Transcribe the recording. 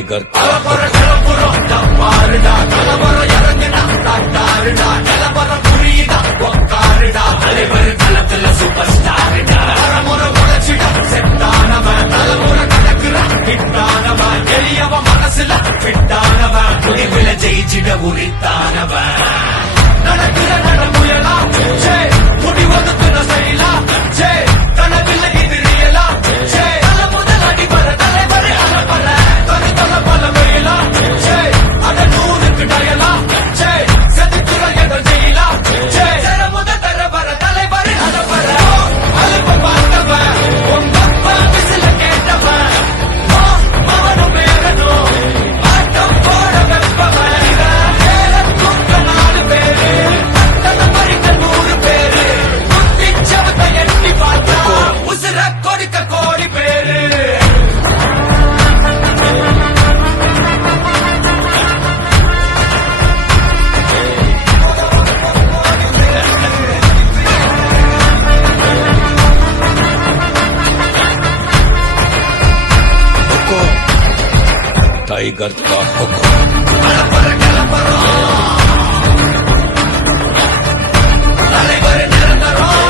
tiger super star மனசுல ஃபிட்டானவன் முடிவுல ஜெயிச்சிட உரித்தானவன் நடக்கிற நடமுயலா முடிவதுக்குற செயலா கனவில்ல இது ரியலா தல முதல் அடிபர தலைவரை அலப்பற தனி தல பல வயலா அத நூறுக்கு டயலா செதுக்குற எதோ ஜெயிலா தர முதல் தர வர தலைவரை அலப்பற அலுப்ப பார்த்தவன் உங்க அப்பா விசில கேட்டவன் மவனும் பேரனும் ஆட்டம் போட வெப்பவன் தூக்க 4 பேரு தத்தன மறிக்க 100 பேரு குத்திச்சவத்தை எட்டி பார்த்தா உசுர கொடுக்க கோடி பேரு टाइगर का हुक्म தலைவர் நிரந்தரம்